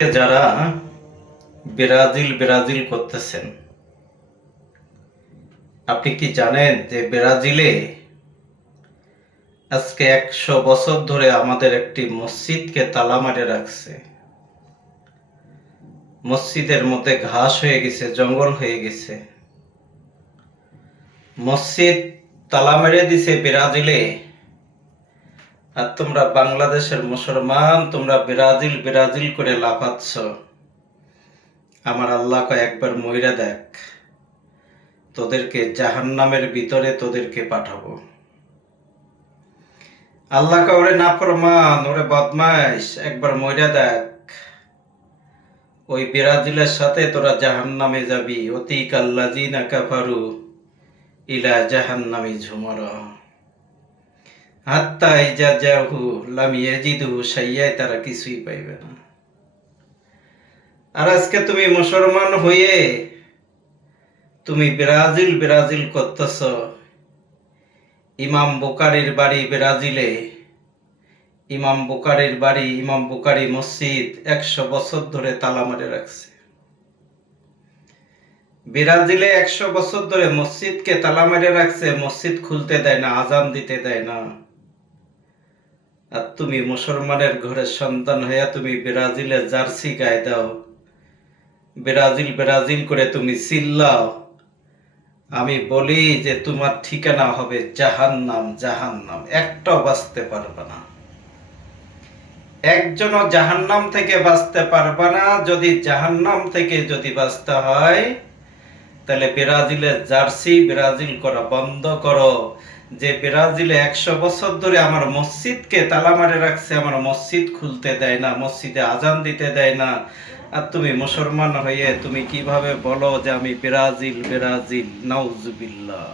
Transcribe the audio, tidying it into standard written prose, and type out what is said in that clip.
যারা Brazil Brazil করতেছেন, আপনি কি জানেন যে ব্রাজিলে আজকে 100 বছর ধরে আমাদের একটি মসজিদকে তালা মারে রাখছে। মসজিদের মধ্যে ঘাস হয়ে গেছে, জঙ্গল হয়ে গেছে। মসজিদ তালা মেরে দিছে ব্রাজিলে, আর তোমরা বাংলাদেশের মুসলমান তোমরা ব্রাজিল ব্রাজিল করে লাফাচ্ছ। আমার আল্লাহ কয় একবার মইরা দেখ, তোদেরকে জাহান্নামের ভিতরে তোদেরকে পাঠাবো। আল্লাহ কয় ওরে নাফরমান, ওরে বদমাইশ, একবার মইরা দেখ, ওই ব্রাজিলের সাথে তোরা জাহান্নামে যাবি। অতিকাল্লাযিনা কাফারু ইলা জাহান্নামি ঝুমারা হাত্তা ইজা জাহু লাম ইয়াজিদু শাইয়্যা, তারা কিছুই পাইবে না। আর আজকে তুমি মুসলমান হয়ে তুমি ব্রাজিল ব্রাজিল করতেছ। ইমাম বুখারীর বাড়ি ব্রাজিলে, ইমাম বুখারীর বাড়ি, ইমাম বুখারী মসজিদ 100 বছর ধরে তালা মারে রাখছে। ব্রাজিলে 100 বছর ধরে মসজিদকে তালা মেরে রাখছে, মসজিদ খুলতে দেয় না, আজান দিতে দেয় না। আর তুমি মুসলমানের ঘরের সন্তান হইয়া তুমি ব্রাজিলের জার্সি গায়ে দাও, ব্রাজিল ব্রাজিল করে তুমি চিল্লাও। আমি বলি যে তোমার ঠিকানা হবে জাহান্নাম, জাহান্নাম। একটাও বাঁচতে পারবে না, একজনও জাহান্নাম থেকে বাঁচতে পারবে না। যদি জাহান্নাম থেকে যদি বাঁচতে হয় তাহলে ব্রাজিলের জার্সি ব্রাজিল করা বন্ধ করো। যে ব্রাজিলে 100 বছর ধরে আমার মসজিদকে তালা মারে রাখছে, আমার মসজিদ খুলতে দেয় না, মসজিদে আজান দিতে দেয় না। আর তুমি মুসলমান হয়ে তুমি কিভাবে বলো যে আমি ব্রাজিল ব্রাজিল? নাউজুবিল্লাহ।